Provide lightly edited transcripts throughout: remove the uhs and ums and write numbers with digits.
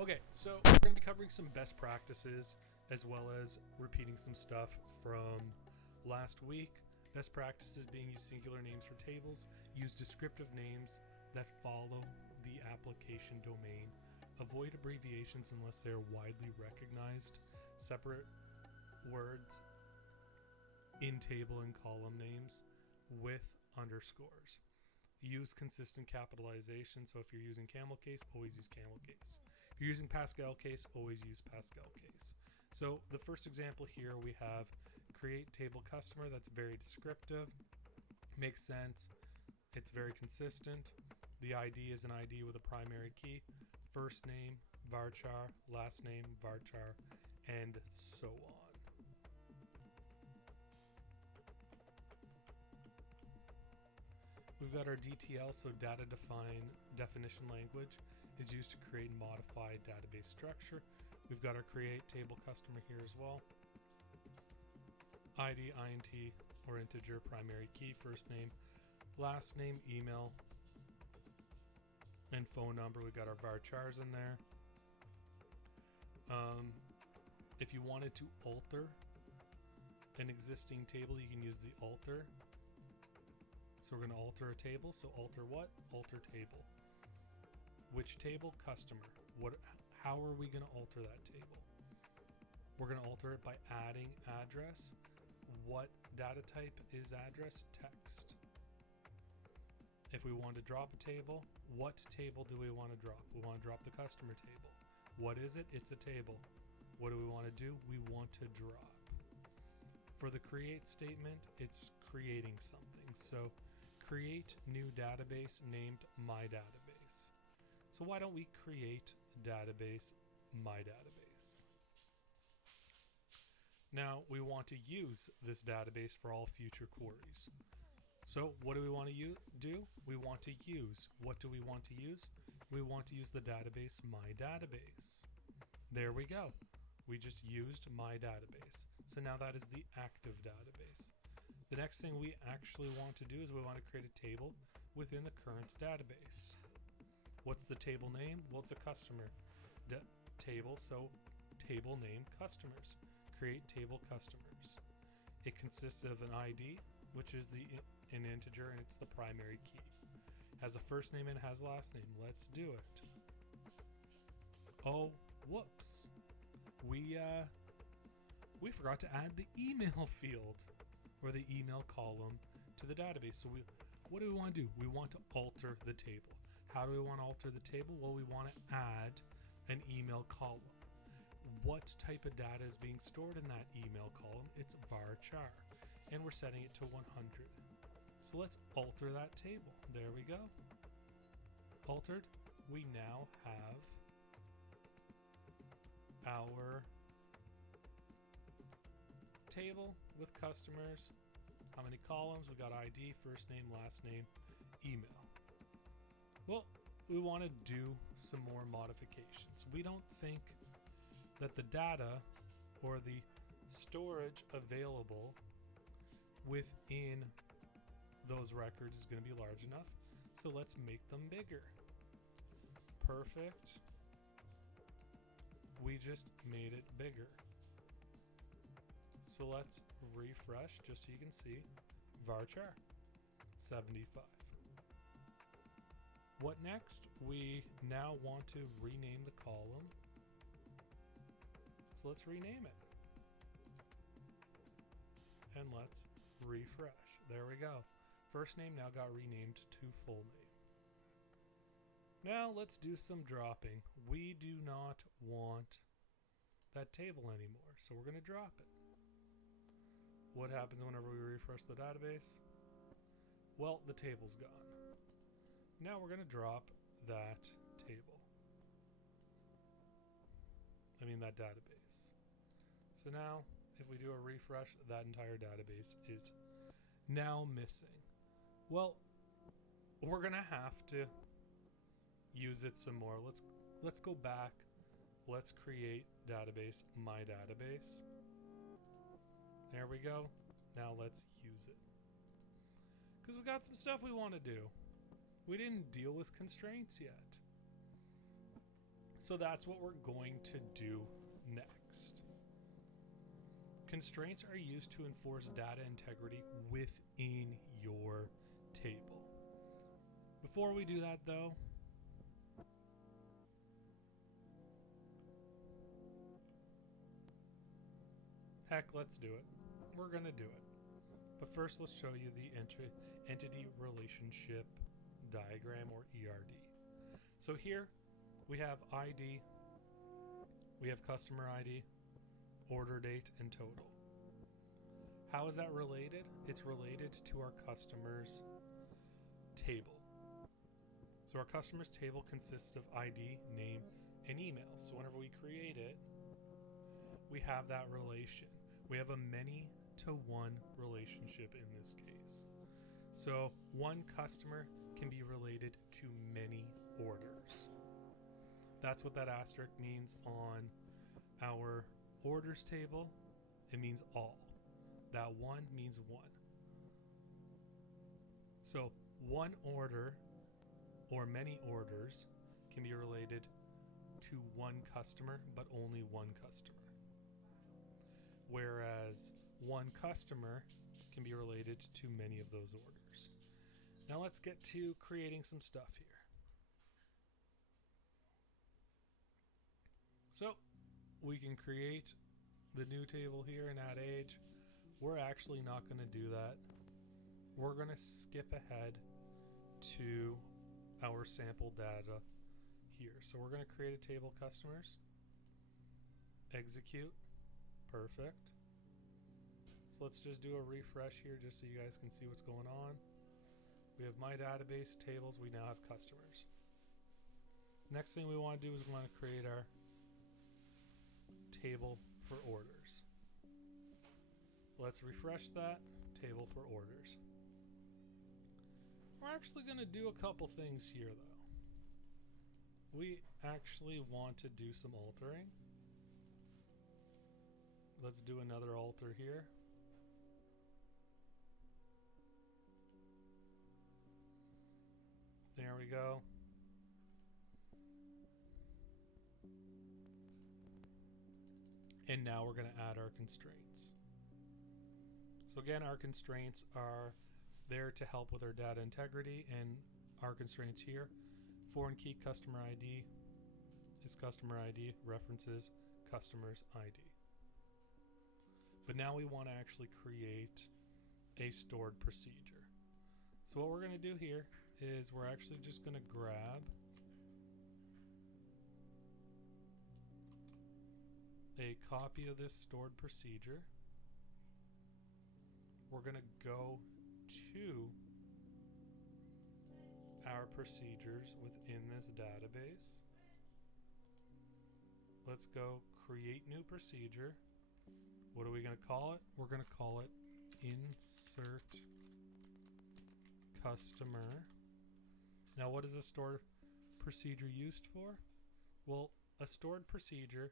Okay, so we're going to be covering some best practices as well as repeating some stuff from last week. Best practices being use singular names for tables, use descriptive names that follow the application domain, avoid abbreviations unless they are widely recognized, separate words in table and column names with underscores. Use consistent capitalization. So if you're using camelCase, always use camelCase. If you're using PascalCase, always use PascalCase. So the first example here, we have create table customer. That's very descriptive. Makes sense. It's very consistent. The ID is an ID with a primary key. First name, varchar. Last name, varchar. And so on. We've got our DTL, so data definition language is used to create and modify database structure. We've got our create table customer here as well. ID, INT, or integer, primary key, first name, last name, email, and phone number. We've got our varchars in there. If you wanted to alter an existing table, you can use the alter. So we're going to alter a table. So alter what? Alter table. Which table? Customer. How are we going to alter that table? We're going to alter it by adding address. What data type is address? Text. If we want to drop a table, what table do we want to drop? We want to drop the customer table. What is it? It's a table. What do we want to do? We want to drop. For the create statement, it's creating something. So create new database named my database. So why don't we create database my database? Now we want to use this database for all future queries. So what do we want to do? We want to use. What do we want to use? We want to use the database my database. There we go. We just used my database. So now that is the active database. The next thing we actually want to do is we want to create a table within the current database. What's the table name? Well, it's a customer table, so table name customers. Create table customers. It consists of an ID, which is an integer, and it's the primary key. Has a first name and has a last name. Let's do it. Oh, whoops. We forgot to add the email field or the email column to the database. So what do we want to do? We want to alter the table. How do we want to alter the table? Well, we want to add an email column. What type of data is being stored in that email column? It's varchar, and we're setting it to 100. So let's alter that table. There we go. Altered. We now have our table with customers. How many columns? We got ID, first name, last name, email. Well, we want to do some more modifications. We don't think that the data or the storage available within those records is going to be large enough. So let's make them bigger. Perfect. We just made it bigger. So let's refresh just so you can see varchar 75. What next? We now want to rename the column. So let's rename it. And let's refresh. There we go. First name now got renamed to full name. Now let's do some dropping. We do not want that table anymore, so we're going to drop it. What happens whenever we refresh the database? Well, the table's gone. Now we're going to drop that table. That database. So now, if we do a refresh, that entire database is now missing. Well, we're going to have to use it some more. Let's go back. Let's create database my database. There we go. Now let's use it. Because we got some stuff we want to do. We didn't deal with constraints yet. So that's what we're going to do next. Constraints are used to enforce data integrity within your table. Before we do that though, heck, let's do it. We're going to do it. But first, let's show you the entity relationship diagram, or ERD. So here we have ID, we have customer ID, order date, and total. How is that related? It's related to our customer's table. So our customer's table consists of ID, name, and email. So whenever we create it, we have that relation. We have a many to one relationship in this case. So one customer can be related to many orders. That's what that asterisk means on our orders table. It means all. That one means one. So one order or many orders can be related to one customer, but only one customer. Whereas one customer can be related to many of those orders. Now let's get to creating some stuff here. So we can create the new table here and add age. We're actually not going to do that. We're going to skip ahead to our sample data here. So we're going to create a table customers, execute, perfect. So let's just do a refresh here just so you guys can see what's going on. We have my database tables, we now have customers. Next thing we want to do is we want to create our table for orders. Let's refresh that, table for orders. We're actually going to do a couple things here though. We actually want to do some altering. Let's do another alter here. There we go. And now we're going to add our constraints. So again, our constraints are there to help with our data integrity, and our constraints here, foreign key customer ID is customer ID, references customer's ID. But now we want to actually create a stored procedure. So what we're going to do here is we're actually just going to grab a copy of this stored procedure. We're going to go to our procedures within this database. Let's go create new procedure. What are we going to call it? We're going to call it insert customer. Now what is a stored procedure used for? Well, a stored procedure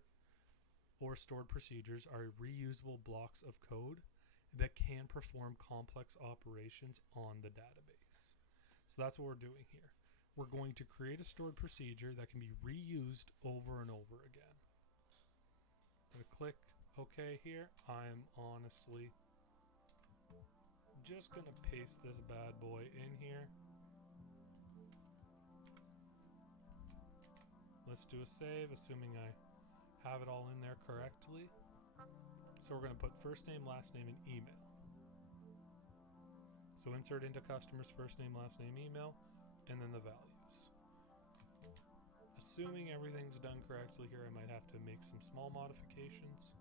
or stored procedures are reusable blocks of code that can perform complex operations on the database. So that's what we're doing here. We're going to create a stored procedure that can be reused over and over again. I'm going to click OK here. I'm honestly just going to paste this bad boy in here. Let's do a save, assuming I have it all in there correctly. So we're going to put first name, last name, and email. So insert into customers first name, last name, email, and then the values. Assuming everything's done correctly here, I might have to make some small modifications,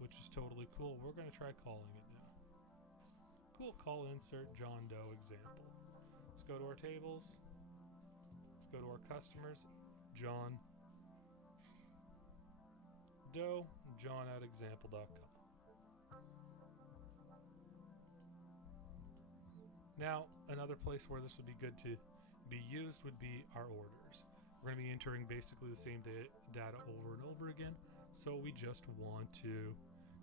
which is totally cool. We're going to try calling it now. Cool, call insert John Doe example. Let's go to our tables. Let's go to our customers. John Doe, john@example.com. Now, another place where this would be good to be used would be our orders. We're going to be entering basically the same data over and over again, so we just want to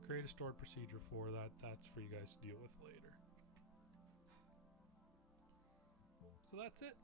create a stored procedure for that. That's for you guys to deal with later. So that's it.